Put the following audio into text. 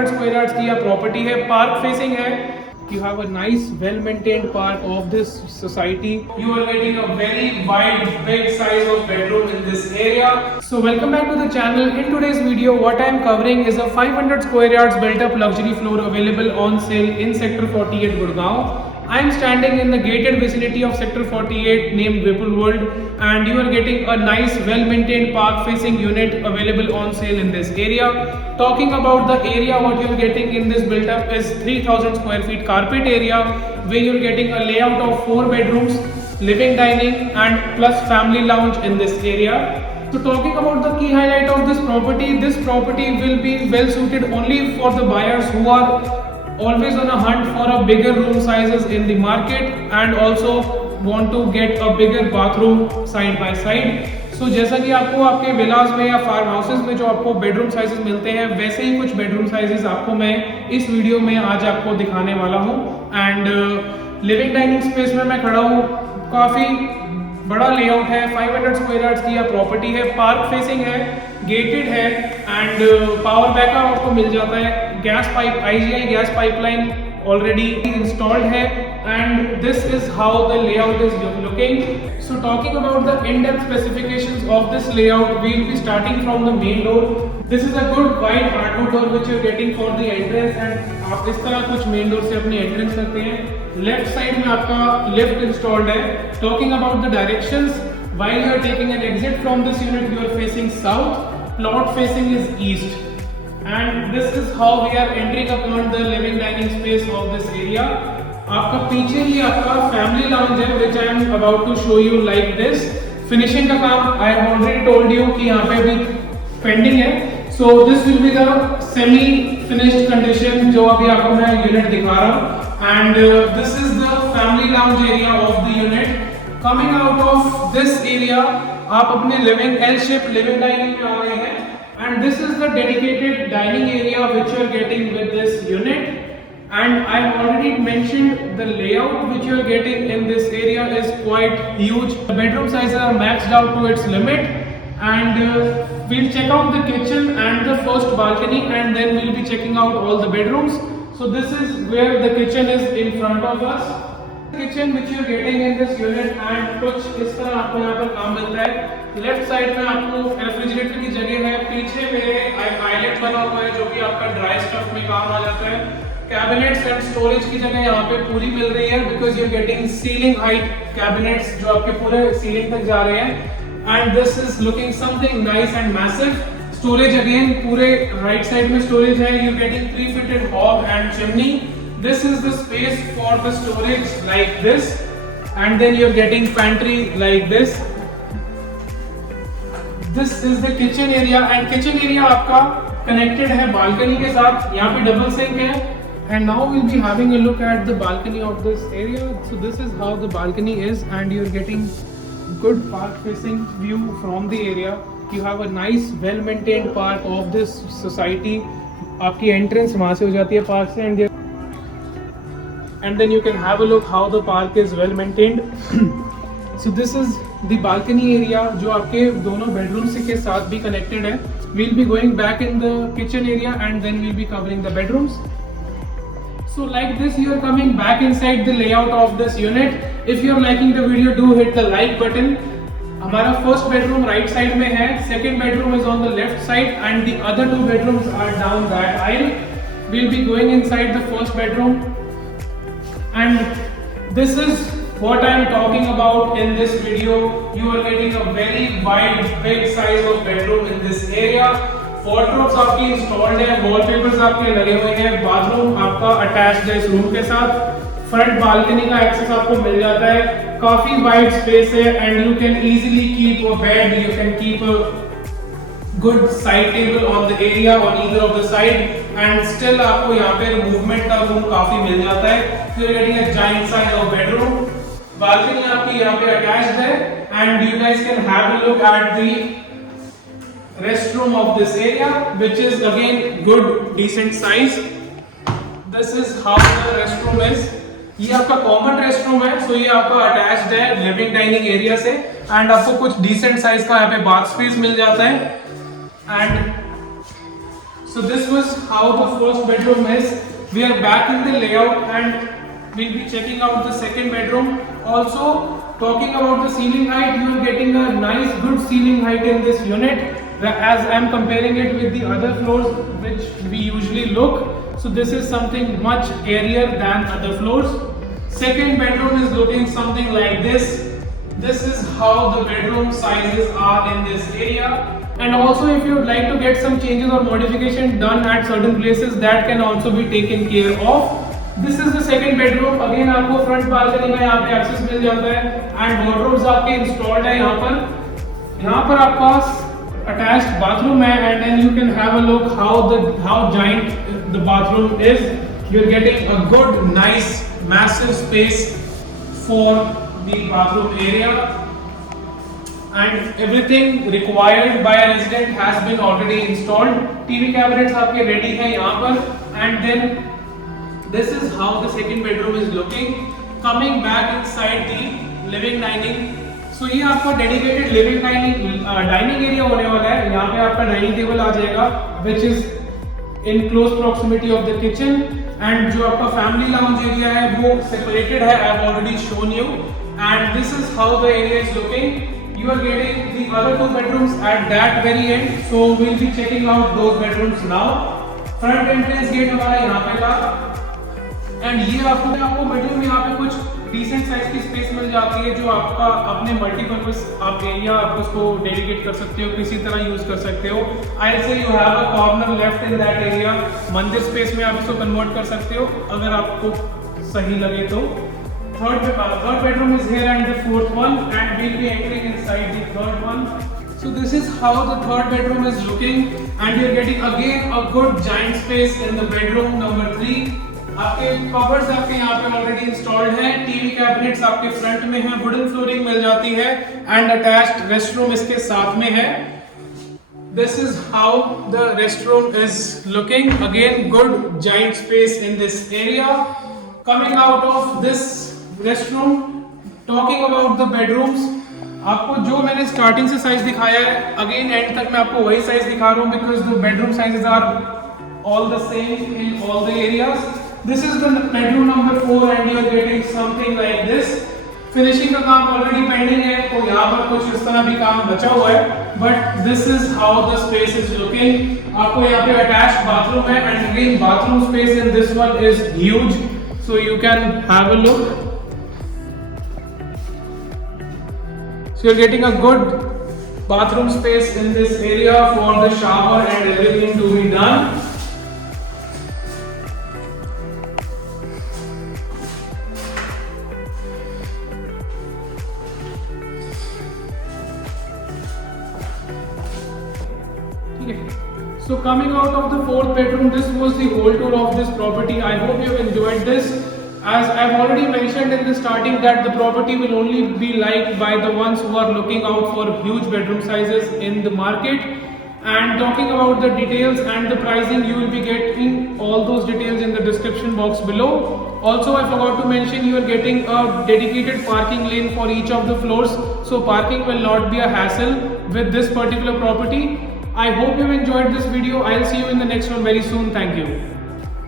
500 square yards की यह property है, पार्क फेसिंग है. You have a nice, well-maintained park of this society. You are getting a very wide, big size of bedroom in this area. So welcome back to the channel. In today's video, what I am covering is a 500 square yards built-up luxury floor available on sale in Sector 48, Gurgaon. I am standing in the gated vicinity of Sector 48 named Whipple World, and you are getting a nice, well-maintained park-facing unit available on sale in this area. Talking about the area, what you are getting in this built-up is 3,000 square feet carpet area, where you are getting a layout of 4 bedrooms, living, dining, and plus family lounge in this area. So talking about the key highlight of this property will be well suited only for the buyers who are always on a hunt for a bigger room sizes in the market and also want to get a bigger bathroom side by side. So जैसा कि आपको आपके विलास में या farm houses में जो आपको bedroom sizes मिलते हैं, वैसे ही कुछ बेडरूम साइजेस आपको मैं इस वीडियो में आज आपको दिखाने वाला हूँ. एंड लिविंग डाइनिंग स्पेस में मैं खड़ा हूँ. काफ़ी बड़ा लेआउट है, 500 स्क्वायर यार्ड्स की यह प्रॉपर्टी है, पार्क फेसिंग है, गेटेड है एंड पावर बैकअप आपको मिल जाता है. Gas pipe, IGI gas pipeline already installed है and this is how the layout is looking. So talking about the in-depth specifications of this layout, we will be starting from the main door. This is a good wide hardwood door which you are getting for the entrance and आप इस तरह कुछ main door से अपनी entrance करते हैं. Left side में आपका lift installed है. Talking about the directions, while you are taking an exit from this unit, you are facing south, plot facing is east. And this is how we are entering upon the living dining space of this area. आपका पीछे ही आपका family lounge है which I am about to show you like this. Finishing का काम I have already told you कि यहाँ पे अभी पेंडिंग है. So this will be the semi finished condition जो अभी आपको मैं यूनिट दिखा रहा हूँ. And this is the family lounge area of the unit. Coming out of this area आप अपने living L-shaped living dining में आ रहे हैं. And this is the dedicated dining area which you are getting with this unit. And I have already mentioned the layout which you are getting in this area is quite huge. The bedroom sizes are maxed out to its limit. And we'll check out the kitchen and the first balcony and then we'll be checking out all the bedrooms. So this is where the kitchen is in front of us. Kitchen which you are getting in this unit and कुछ इस तरह आपको यहाँ पर काम मिलता है. Left side में आपको रेफ्रिजरेटर की जगह है. पीछे में आइलेट बना हुआ है जो कि आपका ड्राई स्टफ में काम आ जाता है. कैबिनेट्स एंड स्टोरेज की जगह यहाँ पे पूरी मिल रही है because you are getting ceiling height cabinets जो आपके पूरे सीलिंग तक जा रहे हैं. And this is looking something nice and massive. Storage again पूरे राइट साइड में स्टोरेज है. You getting 3 fitted hob and chimney. This is the space for the storage like this, and then you're getting pantry like this. This is the kitchen area, and kitchen area आपका connected है balcony के साथ. यहाँ पे double sink है, and now we'll be having a look at the balcony of this area. So this is how the balcony is, and you're getting good park-facing view from the area. You have a nice, well-maintained park of this society. आपकी entrance वहाँ से हो जाती है park से, and then you can have a look how the park is well maintained. So this is the balcony area जो आपके दोनों bedrooms के साथ भी connected है. We'll be going back in the kitchen area and then we'll be covering the bedrooms. So like this you are coming back inside the layout of this unit. If you are liking the video, do hit the like button. हमारा first bedroom right side में है. Second bedroom is on the left side and the other 2 bedrooms are down that aisle. We'll be going inside the first bedroom. And this is what I am talking about in this video. You are getting a very wide, big size of bedroom in this area. Wardrobes आपकी installed है, wallpapers आपके लगे हुए हैं, bathroom आपका attached है इस room के साथ. Front balcony का access आपको मिल जाता है. काफी wide space है and you can easily keep a bed. You can keep a good side table on the area on either of the side. And still आपको यहाँ पे मूवमेंट का रूम काफी मिल जाता है. So you're getting a giant size of bedroom. Balcony आपकी यहाँ पे attached है and you guys can have a look at the restroom of this area which is again good decent size. This is how the restroom is. ये आपका common restroom है. सो ये आपका attached है लिविंग डाइनिंग एरिया से and आपको कुछ decent size का यहाँ पे बाथ स्पेस मिल जाता है. And So this was how the first bedroom is. We are back in the layout and we'll be checking out the second bedroom. Also, talking about the ceiling height, you are getting a nice good ceiling height in this unit as I am comparing it with the other floors which we usually look. So this is something much airier than other floors. Second bedroom is looking something like this. This is how the bedroom sizes are in this area. And also, if you would like to get some changes or modification done at certain places, that can also be taken care of. This is the second bedroom. Again, आपको front balcony में यहाँ पे access मिल जाता है and wardrobes आपके installed है यहाँ पर आपका attached bathroom है and then you can have a look how giant the bathroom is. You're getting a good, nice, massive space for the bathroom area. And everything required by a resident has been already installed. TV cabinets आपके ready हैं यहाँ पर. And then this is how the second bedroom is looking. Coming back inside the living dining. So ये आपका dedicated living dining area होने वाला है. यहाँ पे आपका dining table आ जाएगा, which is in close proximity of the kitchen. And जो आपका family lounge area है वो separated है. I've already shown you. And this is how the area is looking. You are getting the other two bedrooms at that very end, so we'll be checking out those bedrooms now. Front entrance gate हमारा यहाँ पे था, and ये आपको bedroom में यहाँ पे कुछ decent size की space मिल जाती है जो आपका अपने multi-purpose आप area आप उसको dedicate कर सकते हो, किसी तरह use कर सकते हो. I'll say you have a corner left in that area. मंदिर space में आप इसको convert कर सकते हो अगर आपको सही लगे तो. Third bedroom is here and the fourth one, and we'll be entering inside the third one. So this is how the third bedroom is looking, and you're getting again a good giant space in the bedroom number 3. आपके cupboards आपके यहाँ पे already installed हैं, TV cabinets आपके front में हैं, wooden flooring मिल जाती है, and attached restroom इसके साथ में है. This is how the restroom is looking. Again, good giant space in this area. Coming out of this restroom, talking about the bedrooms, आपको जो मैंने स्टार्टिंग से साइज दिखाया है अगेन एंड तक मैं आपको वही साइज दिखा रहा हूँ because the bedroom sizes are all the same in all the areas. This is the bedroom number 4 and you are getting something like this. Finishing का काम ऑलरेडी पेंडिंग है तो यहाँ पर कुछ इस तरह भी काम बचा हुआ है, but this is how the space is looking. आपको यहाँ पे अटैच्ड बाथरूम है and again bathroom space in this one is huge, so you can have a look. So you're getting a good bathroom space in this area for the shower and everything to be done. Okay. So coming out of the fourth bedroom, this was the whole tour of this property. I hope you have enjoyed this. As I've already mentioned in the starting that the property will only be liked by the ones who are looking out for huge bedroom sizes in the market. And talking about the details and the pricing, you will be getting all those details in the description box below. Also, I forgot to mention you are getting a dedicated parking lane for each of the floors, so parking will not be a hassle with this particular property. I hope you enjoyed this video. I'll see you in the next one very soon. Thank you.